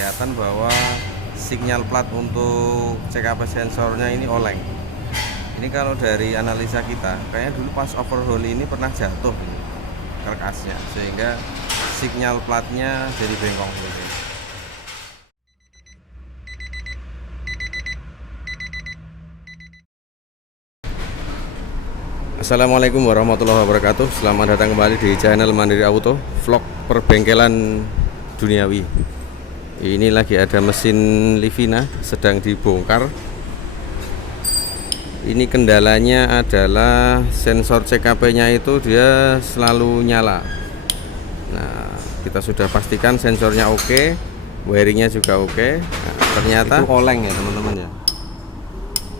kelihatan bahwa sinyal plat untuk CKP sensornya ini oleng. Ini kalau dari analisa kita, kayaknya dulu pas overhaul ini pernah jatuh ini karkasnya, sehingga sinyal platnya jadi bengkok gitu. Assalamualaikum warahmatullahi wabarakatuh. Selamat datang kembali di channel Mandiri Auto, vlog perbengkelan duniawi. Ini lagi ada mesin Livina sedang dibongkar. Ini kendalanya adalah sensor CKP-nya itu dia selalu nyala. Nah, kita sudah pastikan sensornya oke, wiringnya juga oke. Nah, ternyata itu oleng ya teman-teman ya.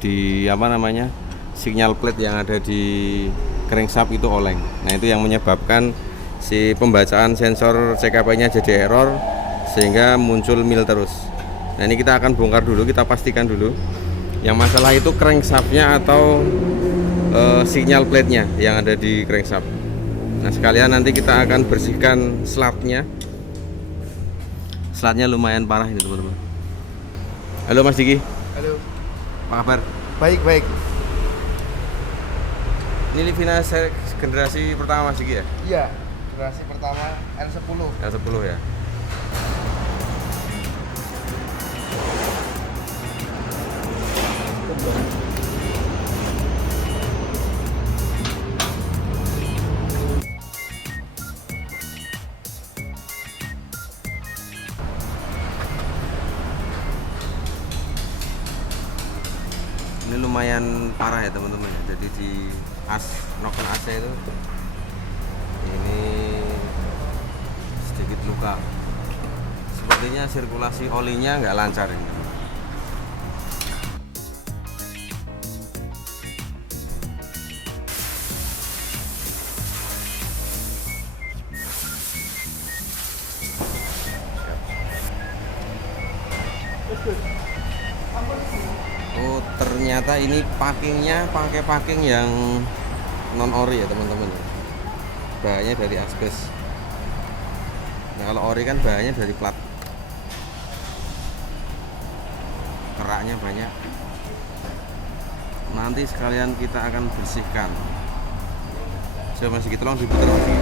Di apa namanya? Sinyal plate yang ada di crankshaft itu oleng. Nah, itu yang menyebabkan si pembacaan sensor CKP-nya jadi error sehingga muncul mil terus. Nah, ini kita akan bongkar dulu, kita pastikan dulu. Yang masalah itu crankshaft-nya atau sinyal plate-nya yang ada di crankshaft. Nah, sekalian nanti kita akan bersihkan slot-nya. Slot-nya lumayan parah ini, teman-teman. Halo Mas Diki. Halo. Apa kabar? Baik. Ini Livina generasi pertama Mas Diki ya? Iya, generasi pertama L10. L10 ya. Ini lumayan parah ya teman-teman ya. Jadi di noken AC itu ini sedikit luka. Sepertinya sirkulasi olinya nggak lancar ini. Oh, ternyata ini packingnya pakai packing yang non ori ya teman-teman. Bahannya dari asbes. Nah, kalau ori kan bahannya dari plat. Keraknya banyak. Nanti sekalian kita akan bersihkan. Coba masih gitu tolong diputar lagi.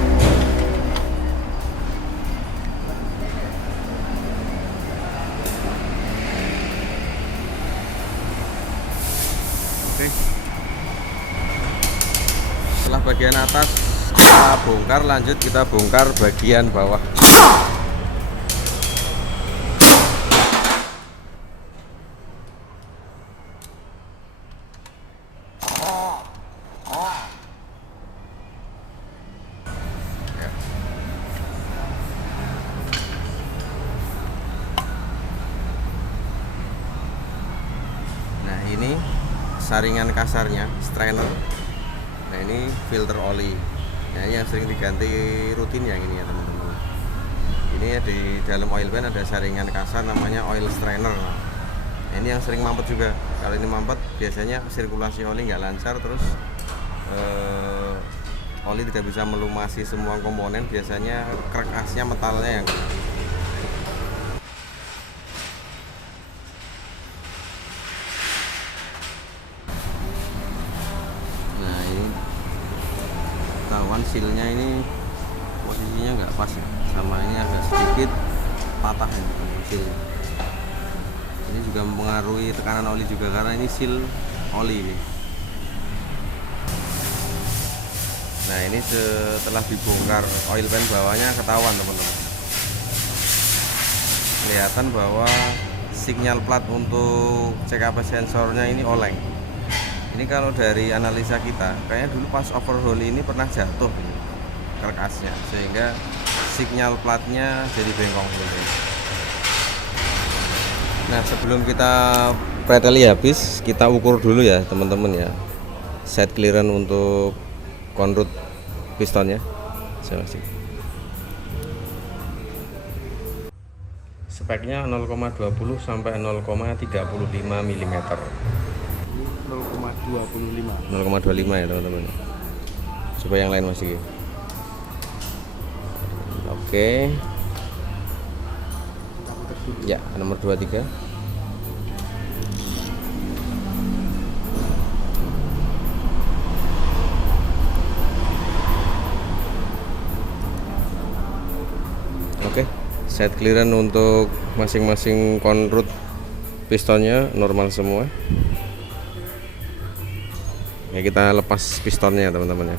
Oke. Setelah bagian atas kita bongkar, lanjut kita bongkar bagian bawah. Nah, ini saringan kasarnya, strainer. Nah, ini filter oli. Nah, ini yang sering diganti rutin yang ini ya teman-teman. Ini ya di dalam oil pan ada saringan kasar namanya oil strainer. Nah, ini yang sering mampet juga. Kalau ini mampet biasanya sirkulasi oli nggak lancar, terus oli tidak bisa melumasi semua komponen. Biasanya karkasnya metalnya yang kena. Ketahuan silnya ini posisinya nggak pas ya, sama ini agak sedikit patah ini silnya. Ini juga mempengaruhi tekanan oli juga karena ini sil oli ini. Nah, ini setelah dibongkar oil pan bawahnya ketahuan teman-teman. Kelihatan bahwa sinyal plat untuk CKP sensornya ini oleng. Ini kalau dari analisa kita, kayaknya dulu pas overhaul ini pernah jatuh ini karkasnya, sehingga sinyal platnya jadi bengkok gitu. Nah, sebelum kita preteli habis, kita ukur dulu ya teman-teman ya, set clearance untuk konrut pistonnya. Saya masih speknya 0,20 sampai 0,35 mm. 0,25 ya teman-teman. Coba yang lain masih. Oke. Ya, nomor 23. Oke, set clearance untuk masing-masing konrut pistonnya normal semua. Ya, kita lepas pistonnya teman-teman ya.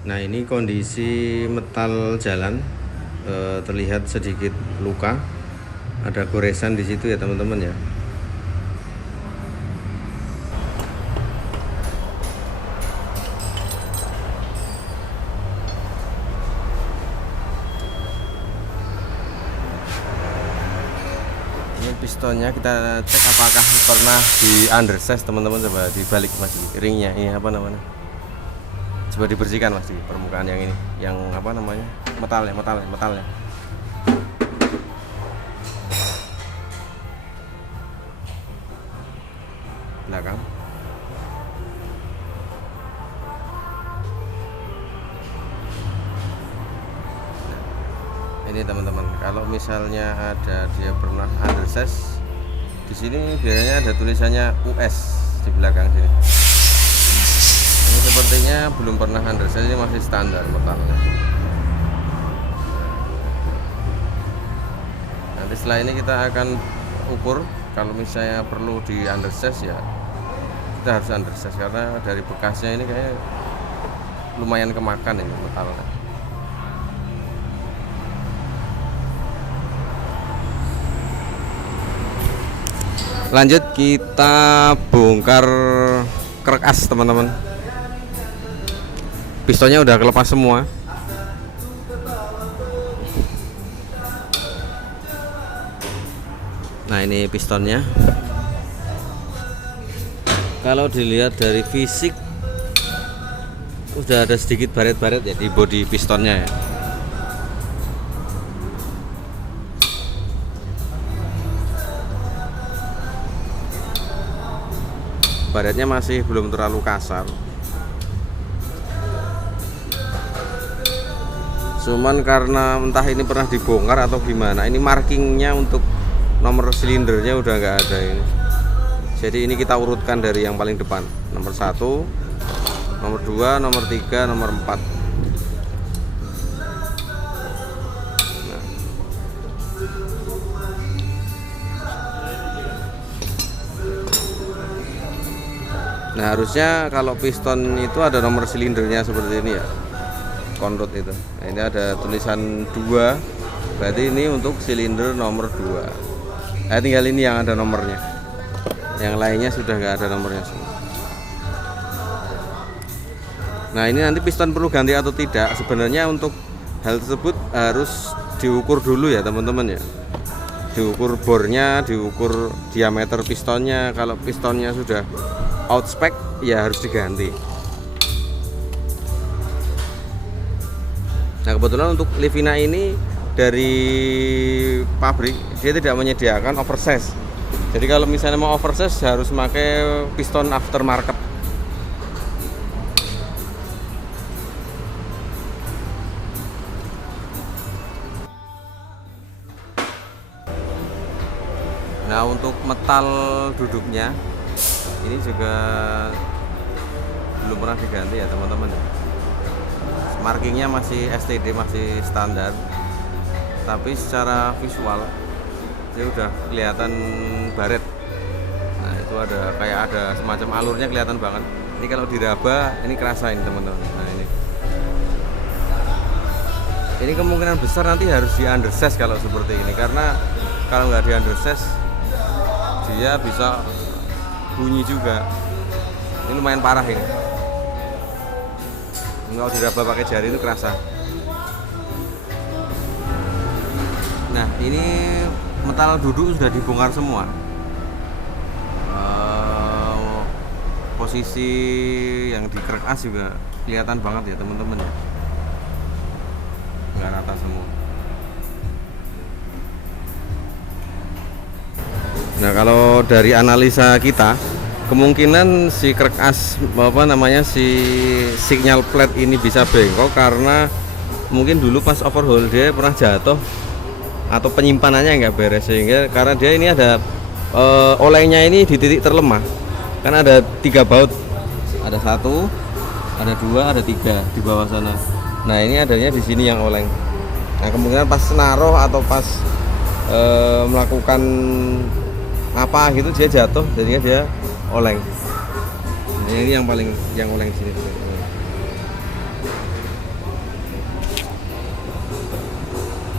Nah, ini kondisi metal jalan, terlihat sedikit luka, ada goresan di situ ya teman-teman ya. Ini pistonnya kita cek apakah pernah di undersize teman-teman. Coba dibalik Mas, ringnya ini apa namanya, coba dibersihkan Mas di permukaan yang ini, yang apa namanya, metalnya belakang. Ini teman-teman, kalau misalnya ada dia pernah undersize, di sini biasanya ada tulisannya US di belakang sini. Ini sepertinya belum pernah undersize, ini masih standar metalnya. Nanti setelah ini kita akan ukur, kalau misalnya perlu di undersize ya kita harus undersize, karena dari bekasnya ini kayak lumayan kemakan ini metalnya. Lanjut kita bongkar krek as teman-teman. Pistonnya udah kelepas semua. Nah, ini pistonnya. Kalau dilihat dari fisik udah ada sedikit baret-baret ya di bodi pistonnya ya. Baretnya masih belum terlalu kasar, cuman karena entah ini pernah dibongkar atau gimana, ini markingnya untuk nomor silindernya udah nggak ada ini. Jadi ini kita urutkan dari yang paling depan, nomor 1, nomor 2, nomor 3, nomor 4. Nah, harusnya kalau piston itu ada nomor silindernya seperti ini ya, konrut itu. Nah, ini ada tulisan 2, berarti ini untuk silinder nomor 2. Nah, tinggal ini yang ada nomornya, yang lainnya sudah nggak ada nomornya semua. Nah, ini nanti piston perlu ganti atau tidak, sebenarnya untuk hal tersebut harus diukur dulu ya teman-teman ya. Diukur bornya, diukur diameter pistonnya. Kalau pistonnya sudah out spec ya harus diganti. Nah, kebetulan untuk Livina ini dari pabrik dia tidak menyediakan oversize. Jadi kalau misalnya mau oversize harus pakai piston aftermarket. Nah, untuk metal duduknya ini juga belum pernah diganti ya teman-teman. Markingnya masih STD, masih standar, tapi secara visual dia udah kelihatan baret. Nah, itu ada kayak ada semacam alurnya kelihatan banget. Ini kalau diraba ini kerasain teman-teman. Nah, ini kemungkinan besar nanti harus di undersize kalau seperti ini, karena kalau nggak di undersize dia bisa bunyi juga. Ini lumayan parah ini. Kalau diraba pakai jari itu kerasa. Nah, ini metal duduk sudah dibongkar semua. Posisi yang di krek as juga kelihatan banget ya teman-teman ya. Nggak rata semua. Nah, kalau dari analisa kita kemungkinan si krek as apa namanya si signal plate ini bisa bengkok karena mungkin dulu pas overhaul dia pernah jatuh atau penyimpanannya nggak beres, sehingga karena dia ini ada olengnya ini di titik terlemah kan ada 3 baut, ada 1, ada 2, ada 3 di bawah sana. Nah ini adanya di sini yang oleng. Nah kemungkinan pas naruh atau pas melakukan apa gitu dia jatuh, jadinya dia oleng. Nah, ini yang paling oleng di sini.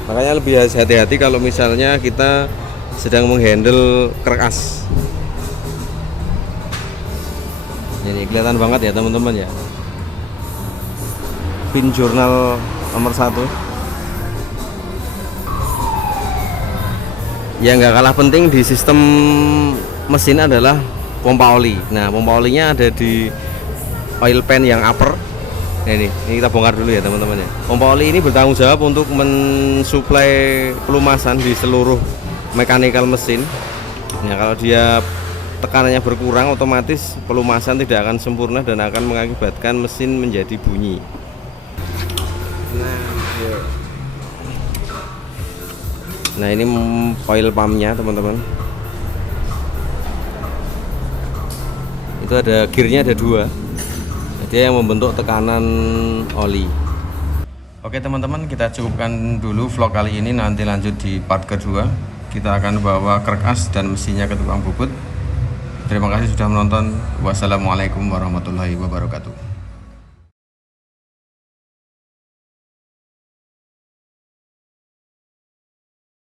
Makanya lebih hati-hati kalau misalnya kita sedang menghandle krek as. Ini kelihatan banget ya teman-teman ya. Pin jurnal nomor 1. Yang nggak kalah penting di sistem mesin adalah pompa oli. Nah pompa olinya ada di oil pan yang upper. Nah, ini kita bongkar dulu ya teman-teman ya. Pompa oli ini bertanggung jawab untuk mensuplai pelumasan di seluruh mekanikal mesin. Nah kalau dia tekanannya berkurang, otomatis pelumasan tidak akan sempurna dan akan mengakibatkan mesin menjadi bunyi. Nah ini oil pumpnya teman-teman. Itu ada gearnya, ada 2. Dia yang membentuk tekanan oli. Oke teman-teman, kita cukupkan dulu vlog kali ini. Nanti lanjut di part kedua. Kita akan bawa krek as dan mesinnya ke tukang bubut. Terima kasih sudah menonton. Wassalamualaikum warahmatullahi wabarakatuh.